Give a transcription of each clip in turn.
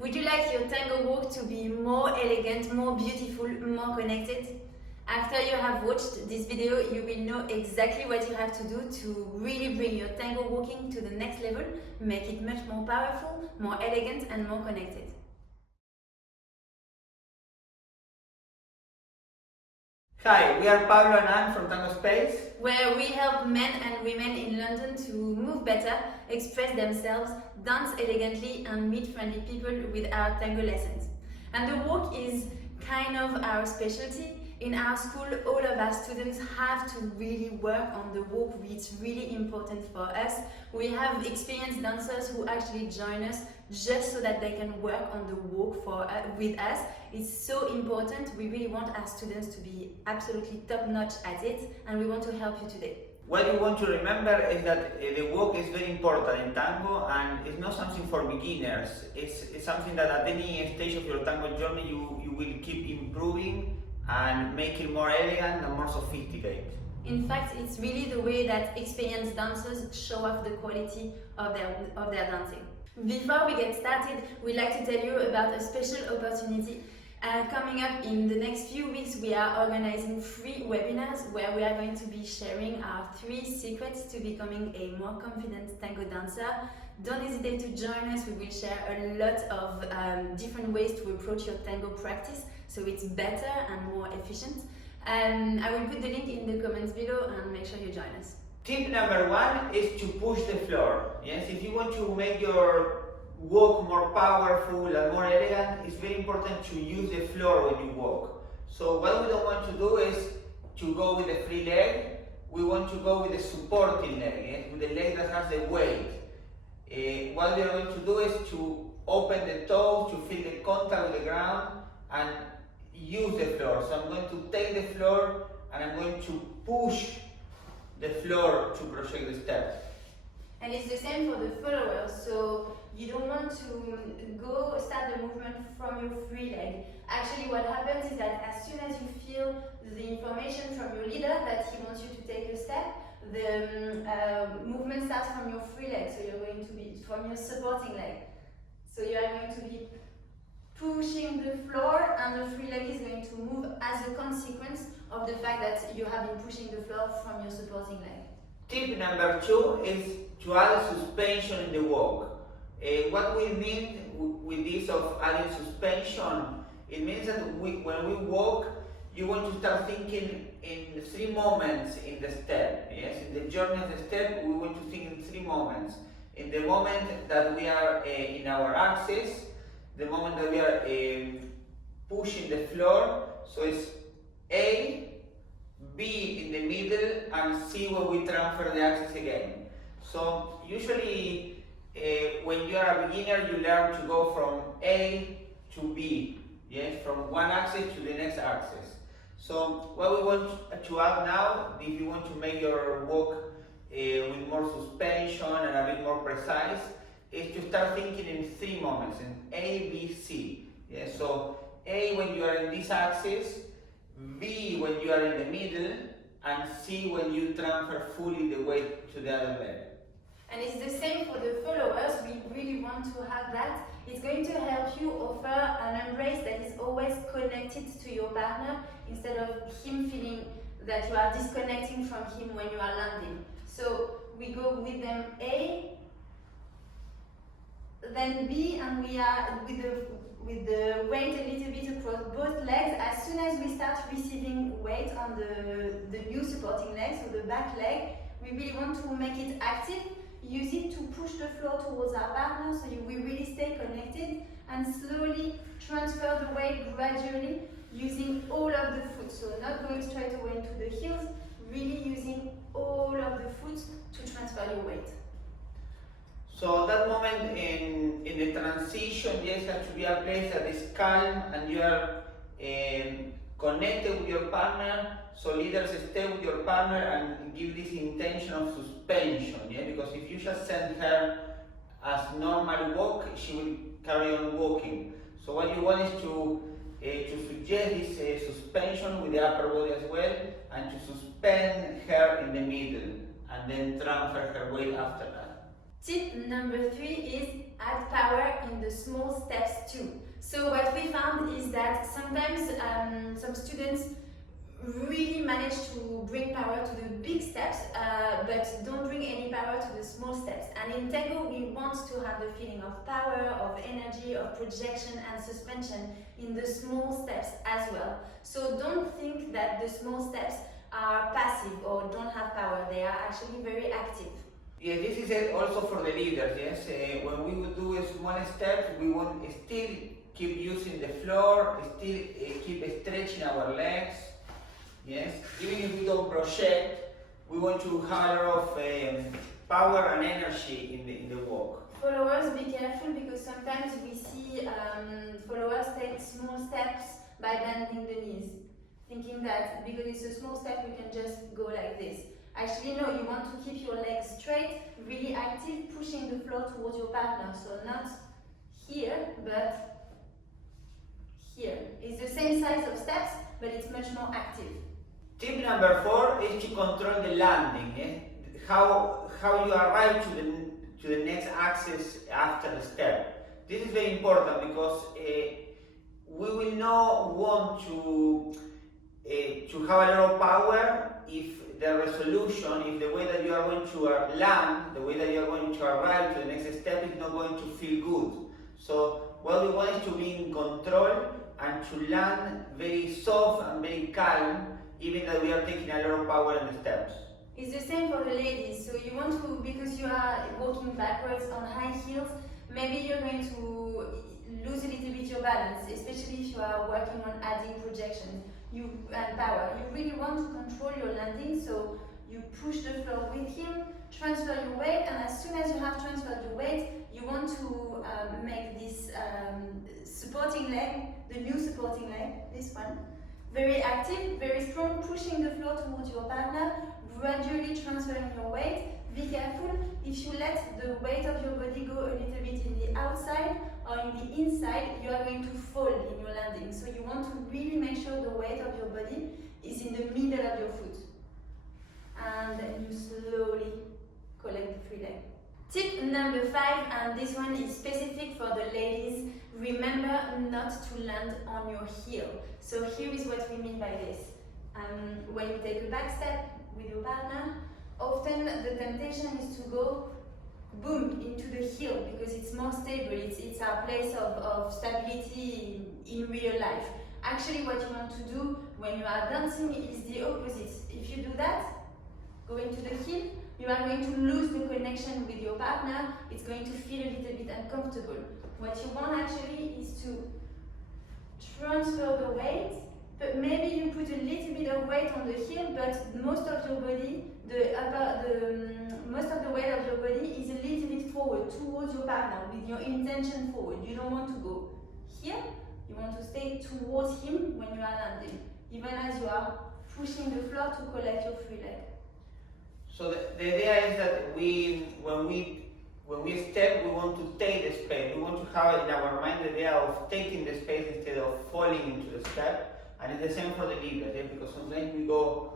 Would you like your tango walk to be more elegant, more beautiful, more connected? After you have watched this video, you will know exactly what you have to do to really bring your tango walking to the next level, make it much more powerful, more elegant and more connected. Hi, we are Pablo and Anne from Tango Space, where we help men and women in London to move better, express themselves, dance elegantly and meet friendly people with our tango lessons. And the walk is kind of our specialty. In our school, all of our students have to really work on the walk. It's really important for us. We have experienced dancers who actually join us just so that they can work on the walk with us. It's so important. We really want our students to be absolutely top-notch at it, and we want to help you today. What you want to remember is that the walk is very important in tango, and it's not something for beginners. It's something that at any stage of your tango journey you will keep improving and make it more elegant and more sophisticated. In fact, it's really the way that experienced dancers show off the quality of their dancing. Before we get started, we'd like to tell you about a special opportunity. Coming up in the next few weeks, we are organizing 3 webinars where we are going to be sharing our 3 secrets to becoming a more confident tango dancer. Don't hesitate to join us. We will share a lot of different ways to approach your tango practice so it's better and more efficient. I will put the link in the comments below and make sure you join us. Tip number 1 is to push the floor. Yes, if you want to make your walk more powerful and more elegant, it's very important to use the floor when you walk. So what we don't want to do is to go with a free leg. We want to go with a supporting leg, yes? With the leg that has the weight. What we are going to do is to open the toes, to feel the contact with the ground and use the floor. So I'm going to take the floor and I'm going to push the floor to project the steps. And it's the same for the followers, so you don't want to start the movement from your free leg. Actually, what happens is that as soon as you feel the information from your leader that he wants you to take a step, the movement starts from your free leg, so you're going to be from your supporting leg. So you are going to be pushing the floor, and the free leg is going to move as a consequence of the fact that you have been pushing the floor from your supporting leg. Tip number 2 is to add suspension in the walk. What we mean with this of adding suspension, it means that when we walk, you want to start thinking in 3 moments in the step. Yes, in the journey of the step, we want to think in 3 moments. In the moment that we are in our axis, the moment that we are pushing the floor, so it's A, B in the middle, and C when we transfer the axis again. So usually when you are a beginner, you learn to go from A to B, yes, from one axis to the next axis. So what we want to add now, if you want to make your walk with more suspension and a bit more precise, is to start thinking in 3 moments, in A, B, C. Yes, so A when you are in this axis, B when you are in the middle, and C when you transfer fully the weight to the other leg. And it's the same for the followers. We really want to have that. It's going to help you offer an embrace that is always connected to your partner instead of him feeling that you are disconnecting from him when you are landing. So we go with them A, then B, and we are with the weight a little bit across both legs. As soon as we start receiving weight on the new supporting leg, so the back leg, we really want to make it active. Use it to push the floor towards our partner, so we really stay connected, and slowly transfer the weight gradually using all of the foot. So not going straight away into the heels, really using all of the foot to transfer your weight. So that moment in the transition, yes, has to be a place that is calm and you are connected with your partner. So leaders stay with your partner and give this intention of suspension, yeah? Because if you just send her as normal walk, she will carry on walking. So what you want is to suggest this suspension with the upper body as well, and to suspend her in the middle and then transfer her weight after that. Tip number 3 is add power in the small steps too. So what we found is that sometimes some students really manage to bring power to the big steps, but don't bring any power to the small steps. And in Tango, we want to have the feeling of power, of energy, of projection and suspension in the small steps as well. So don't think that the small steps are passive or don't have power. They are actually very active. Yeah, this is it also for the leaders, yes. When we would do small steps, we want still keep using the floor, still keep stretching our legs, yes. Even if we don't project, we want to have a lot of power and energy in the walk. Followers, be careful because sometimes we see followers take small steps by bending the knees, thinking that because it's a small step we can just go like this. Actually no, you want to keep your legs straight, really active, pushing the floor towards your partner. So not here, but here. It's the same size of steps, but it's much more active. Tip number 4 is to control the landing. Eh? How you arrive to the next axis after the step. This is very important because we will not want to have a lot of power if the resolution, if the way that you are going to land, the way that you are going to arrive to the next step is not going to feel good. So what we want is to be in control and to land very soft and very calm, even though we are taking a lot of power in the steps. It's the same for the ladies. So you want to, because you are walking backwards on high heels, maybe you're going to lose a little bit your balance, especially if you are working on adding projection and power. You really want to control your landing, so you push the floor with him, transfer your weight, and as soon as you have transferred your weight, you want to make this supporting leg, the new supporting leg, this one, very active, very strong, pushing the floor towards your partner, gradually transferring your weight. Be careful, if you let the weight of your body go a little bit in the outside or in the inside, you are going to fall in your landing. So you want to really make sure the weight of your body is in the middle of your foot. And then you slowly collect the free leg. Tip number 5, and this one is specific for the ladies, remember not to land on your heel. So here is what we mean by this. When you take a back step with your partner, often the temptation is to go boom into the heel because it's more stable, it's our place of stability in real life. Actually what you want to do when you are dancing is the opposite. If you do that, go into the heel, you are going to lose the connection with your partner, it's going to feel a little bit uncomfortable. What you want actually is to transfer the weight, but maybe you put a little bit of weight on the heel, but most of your body, most of the weight of your body is a little bit forward towards your partner with your intention forward. You don't want to go here, you want to stay towards him when you are landing, even as you are pushing the floor to collect your free leg. So the idea is that when we step, we want to take the space. We want to have in our mind the idea of taking the space instead of falling into the step. And it's the same for the leaders, yeah? Because sometimes we go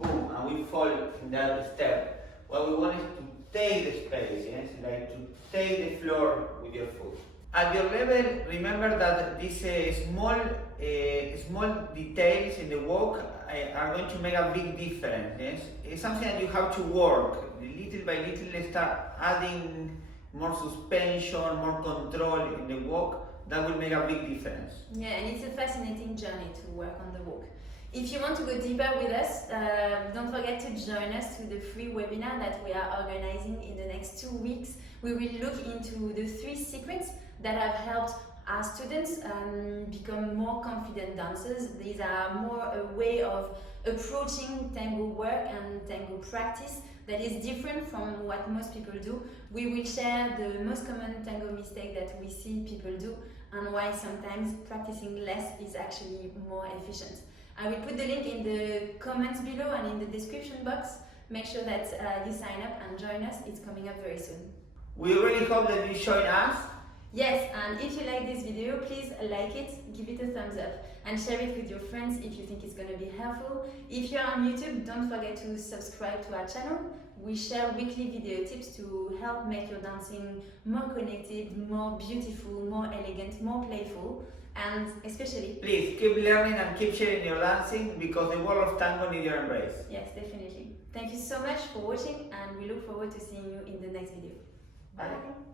boom and we fall in that step. What we want is to take the space, yes? Like to take the floor with your foot. At your level, remember that these small details in the walk are going to make a big difference. Yes? It's something that you have to work. Little by little, start adding more suspension, more control in the walk. That will make a big difference. Yeah, and it's a fascinating journey to work on the walk. If you want to go deeper with us, don't forget to join us to the free webinar that we are organizing in the next 2 weeks. We will look into the 3 secrets that have helped our students become more confident dancers. These are more a way of approaching tango work and tango practice that is different from what most people do. We will share the most common tango mistake that we see people do and why sometimes practicing less is actually more efficient. I will put the link in the comments below and in the description box. Make sure that you sign up and join us. It's coming up very soon. We really hope that you join us. Yes, and if you like this video, please like it, give it a thumbs up, and share it with your friends if you think it's going to be helpful. If you're on YouTube, don't forget to subscribe to our channel. We share weekly video tips to help make your dancing more connected, more beautiful, more elegant, more playful, and especially... Please keep learning and keep sharing your dancing, because the world of tango needs your embrace. Yes, definitely. Thank you so much for watching, and we look forward to seeing you in the next video. Bye. Bye.